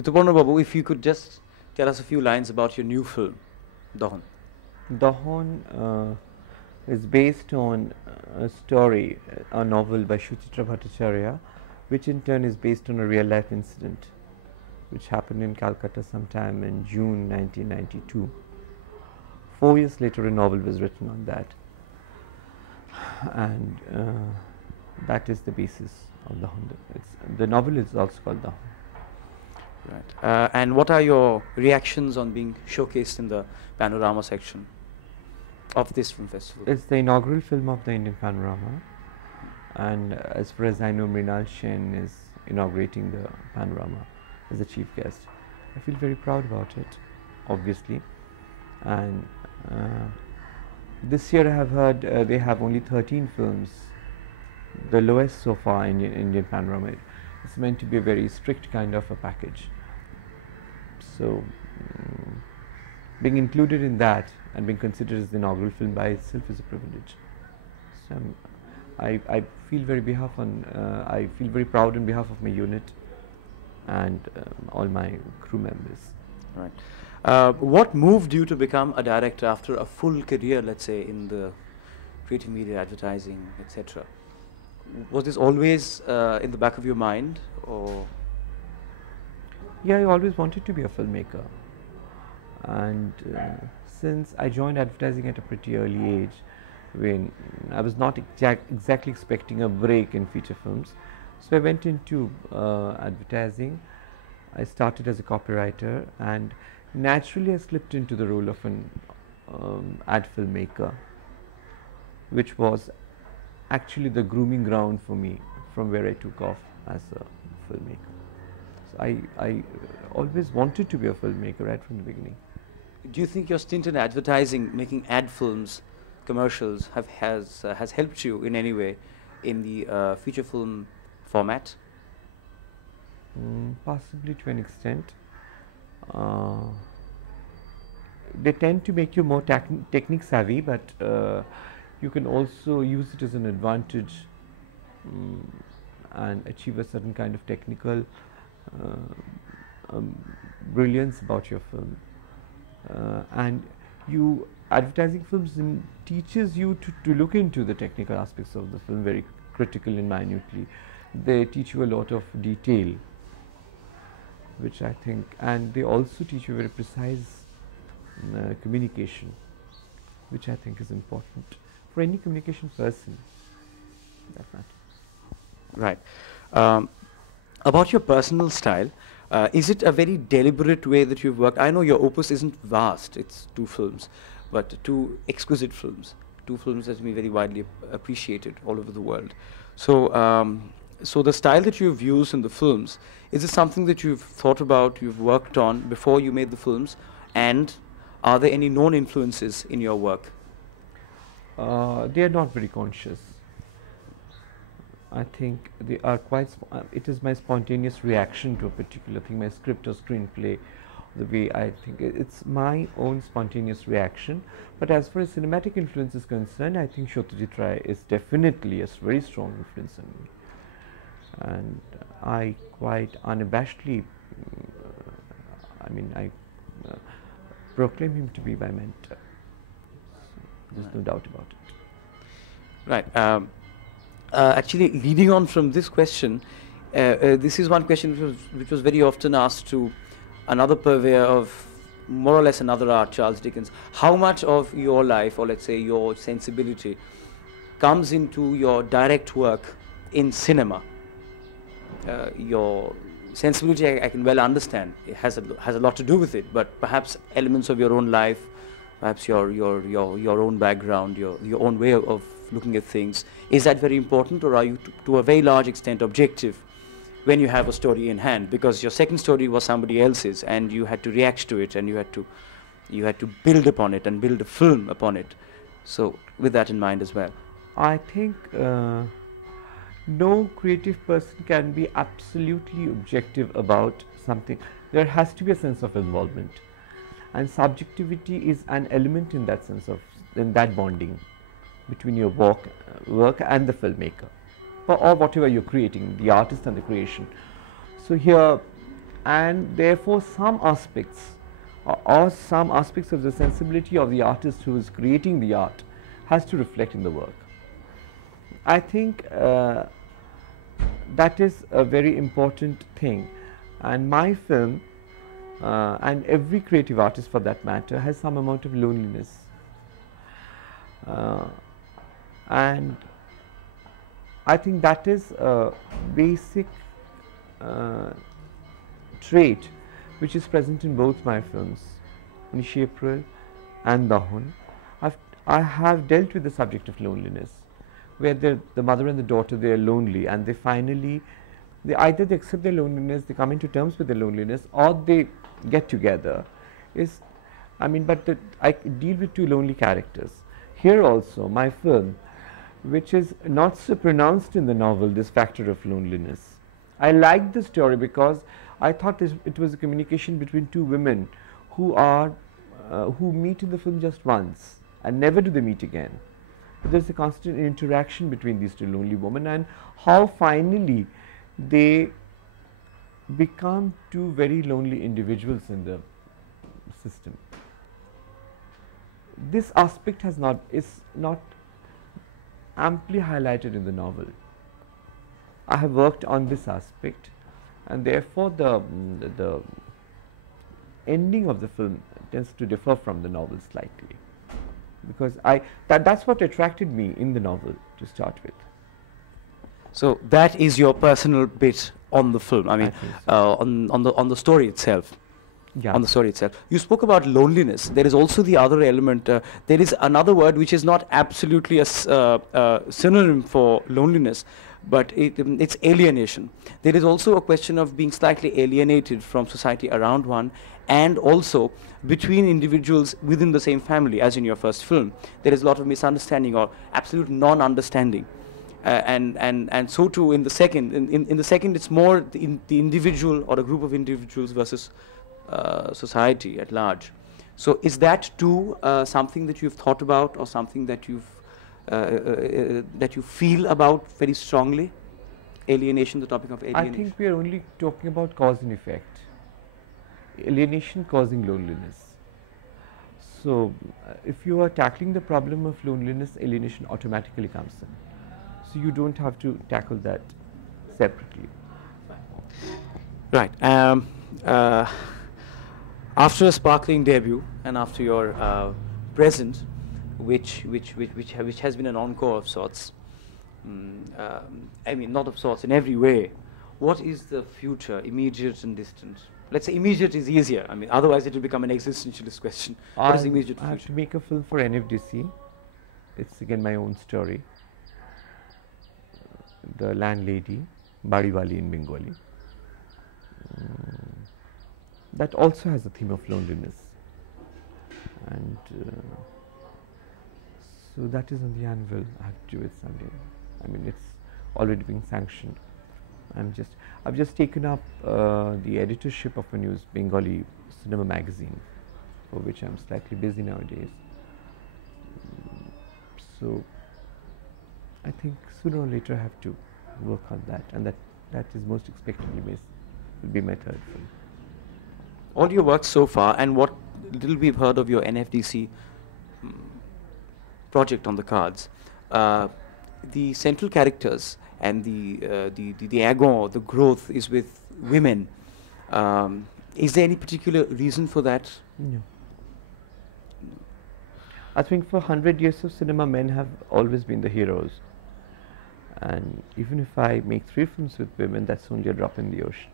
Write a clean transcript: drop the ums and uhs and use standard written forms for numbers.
Rituparno Babu, if you could just tell us a few lines about your new film, Dahan. Dahan is based on a story, a novel by Suchitra Bhattacharya, which in turn is based on a real life incident which happened in Calcutta sometime in June 1992. 4 years later, a novel was written on that, and that is the basis of Dahan. The novel is also called Dahan. Right. And what are your reactions on being showcased in the Panorama section of this film festival? It's the inaugural film of the Indian Panorama, and as far as I know, Mrinal Sen is inaugurating the Panorama as the chief guest. I feel very proud about it, obviously, and this year I have heard they have only 13 films, the lowest so far in Indian Panorama. It's meant to be a very strict kind of a package. So, being included in that and being considered as the inaugural film by itself is a privilege. So I feel I feel very proud on behalf of my unit and all my crew members. Right. What moved you to become a director after a full career, let's say, in the creative media, advertising, etc.? Was this always in the back of your mind, or? Yeah, I always wanted to be a filmmaker, and since I joined advertising at a pretty early age, when I was not exactly expecting a break in feature films, so I went into advertising. I started as a copywriter, and naturally I slipped into the role of an ad filmmaker, which was actually the grooming ground for me from where I took off as a filmmaker. So I always wanted to be a filmmaker right from the beginning. Do you think your stint in advertising, making ad films, commercials, has helped you in any way in the feature film format? Possibly to an extent. They tend to make you more technique savvy, but you can also use it as an advantage and achieve a certain kind of technical brilliance about your film. And advertising films teaches you to look into the technical aspects of the film very critically and minutely. They teach you a lot of detail, which I think, and they also teach you very precise communication, which I think is important for any communication person, that matter. Right. About your personal style, is it a very deliberate way that you've worked? I know your opus isn't vast, it's 2 films, but 2 exquisite films, 2 films that have been very widely appreciated all over the world. So, so the style that you've used in the films, is it something that you've thought about, you've worked on before you made the films, and are there any known influences in your work? They are not very conscious. I think they are quite, it is my spontaneous reaction to a particular thing, my script or screenplay, the way I think. It's my own spontaneous reaction. But as far as cinematic influence is concerned, I think Suchitra is definitely a very strong influence on me. And I quite unabashedly, I proclaim him to be my mentor. So there's no doubt about it. Right. Actually, leading on from this question, this is one question which was very often asked to another purveyor of more or less another art, Charles Dickens. How much of your life, or let's say your sensibility, comes into your direct work in cinema? Your sensibility, I can well understand, it has a lot to do with it, but perhaps elements of your own life, perhaps your own background, your own way of looking at things, is that very important, or are you to a very large extent objective when you have a story in hand? Because your second story was somebody else's, and you had to react to it, and you had to build upon it and build a film upon it. So with that in mind as well, I think no creative person can be absolutely objective about something. There has to be a sense of involvement, and subjectivity is an element in that sense of that bonding between your work and the filmmaker, or whatever you're creating, the artist and the creation. So here and therefore some aspects or some aspects of the sensibility of the artist who is creating the art has to reflect in the work. I think that is a very important thing, and my film and every creative artist for that matter has some amount of loneliness, and I think that is a basic trait which is present in both my films, Unishi April and Dahan. I have dealt with the subject of loneliness, where the mother and the daughter, they are lonely, and they finally, either they accept their loneliness, they come into terms with their loneliness, or they get together. But I deal with two lonely characters. Here also, my film, which is not so pronounced in the novel, this factor of loneliness. I liked the story because I thought it was a communication between two women who meet in the film just once and never do they meet again. There's a constant interaction between these two lonely women, and how finally they become two very lonely individuals in the system. This aspect is not amply highlighted in the novel. I have worked on this aspect, and therefore the ending of the film tends to differ from the novel slightly, because that's what attracted me in the novel to start with. So that is your personal bit on the film. I mean, on the story itself. Yeah. On the story itself. You spoke about loneliness. There is also the other element. There is another word which is not absolutely a synonym for loneliness, but it's alienation. There is also a question of being slightly alienated from society around one, and also between individuals within the same family, as in your first film. There is a lot of misunderstanding or absolute non-understanding. And so too in the second. In the second, it's more the individual or a group of individuals versus society at large. So is that too something that you've thought about, or something that you feel about very strongly? Alienation, the topic of alienation. I think we are only talking about cause and effect. Alienation causing loneliness. So if you are tackling the problem of loneliness, alienation automatically comes in. So you don't have to tackle that separately. Right. After a sparkling debut and after your present, which has been an encore of sorts, I mean, not of sorts in every way, what is the future, immediate and distant? Let's say immediate is easier. I mean, otherwise it will become an existentialist question. What is the immediate future? I have to make a film for NFDC. It's again my own story. The landlady, Badiwali in Bengali. That also has a theme of loneliness, and so that is on the anvil. I have to do it someday. I mean, it's already being sanctioned. I've just taken up the editorship of a news Bengali cinema magazine, for which I'm slightly busy nowadays. So I think sooner or later I have to work on that, and that is most expectedly will be my third film. All your work so far, and what little we've heard of your NFDC project on the cards, the central characters and the agon, the growth is with women. Is there any particular reason for that? No. I think for 100 years of cinema, men have always been the heroes. And even if I make 3 films with women, that's only a drop in the ocean.